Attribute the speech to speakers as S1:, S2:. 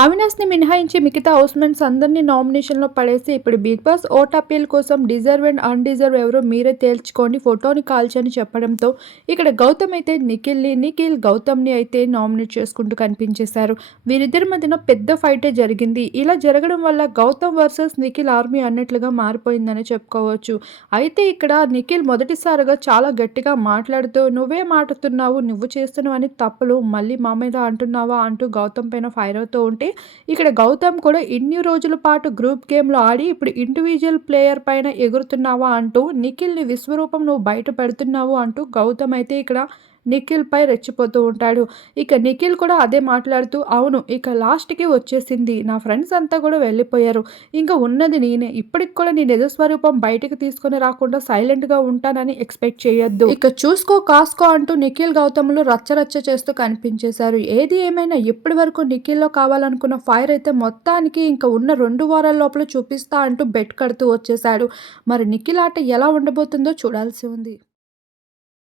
S1: అవినాష్ని మినహాయించి మిగతా హౌస్మెంట్స్ అందరినీ నామినేషన్లో పడేసి ఇప్పుడు బిగ్ బాస్ ఓట్ కోసం డిజర్వ్ అండ్ అన్డిజర్వ్ ఎవరో మీరే తేల్చుకోండి ఫోటోని కాల్చని చెప్పడంతో ఇక్కడ గౌతమ్ అయితే నిఖిల్ని నిఖిల్ గౌతమ్ని అయితే నామినేట్ చేసుకుంటూ కనిపించేశారు. వీరిద్దరి మధ్యన పెద్ద ఫైటే జరిగింది. ఇలా జరగడం వల్ల గౌతమ్ వర్సెస్ నిఖిల్ ఆర్మీ అన్నట్లుగా మారిపోయిందని చెప్పుకోవచ్చు. అయితే ఇక్కడ నిఖిల్ మొదటిసారిగా చాలా గట్టిగా మాట్లాడుతూ నువ్వే మాట్లాడుతున్నావు నువ్వు చేస్తున్నావు అని తప్పులు మళ్ళీ మా మీద అంటున్నావా? అంటూ గౌతమ్ పైన ఫైర్ అవుతూ ఉంటే ఇక్కడ గౌతమ్ కూడా ఇన్ని రోజుల పాటు గ్రూప్ గేమ్లో ఆడి ఇప్పుడు ఇండివిజువల్ ప్లేయర్ పైన ఎగురుతున్నావా అంటూ నిఖిల్ని విశ్వరూపం నువ్వు బయట పెడుతున్నావు అంటూ గౌతమ్ అయితే ఇక్కడ నిఖిల్పై రెచ్చిపోతూ ఉంటాడు. ఇక నిఖిల్ కూడా అదే మాట్లాడుతూ అవును ఇక లాస్ట్కి వచ్చేసింది. నా ఫ్రెండ్స్ అంతా కూడా వెళ్ళిపోయారు. ఇంకా ఉన్నది నేనే. ఇప్పటికి కూడా నేను ఎదురు స్వరూపం బయటకు తీసుకొని రాకుండా సైలెంట్గా ఉంటానని ఎక్స్పెక్ట్ చేయొద్దు. ఇక చూసుకో కాసుకో అంటూ నిఖిల్ గౌతమ్లు రచ్చరచ్చ చేస్తూ కనిపించేశారు. ఏది ఏమైనా ఇప్పటి వరకు నిఖిల్లో కావాలనుకున్న ఫైర్ అయితే మొత్తానికి ఇంకా ఉన్న రెండు వారాల లోపల చూపిస్తా అంటూ బెట్ కడుతూ వచ్చేశాడు. మరి నిఖిల్ ఆట ఎలా ఉండబోతుందో చూడాల్సి ఉంది.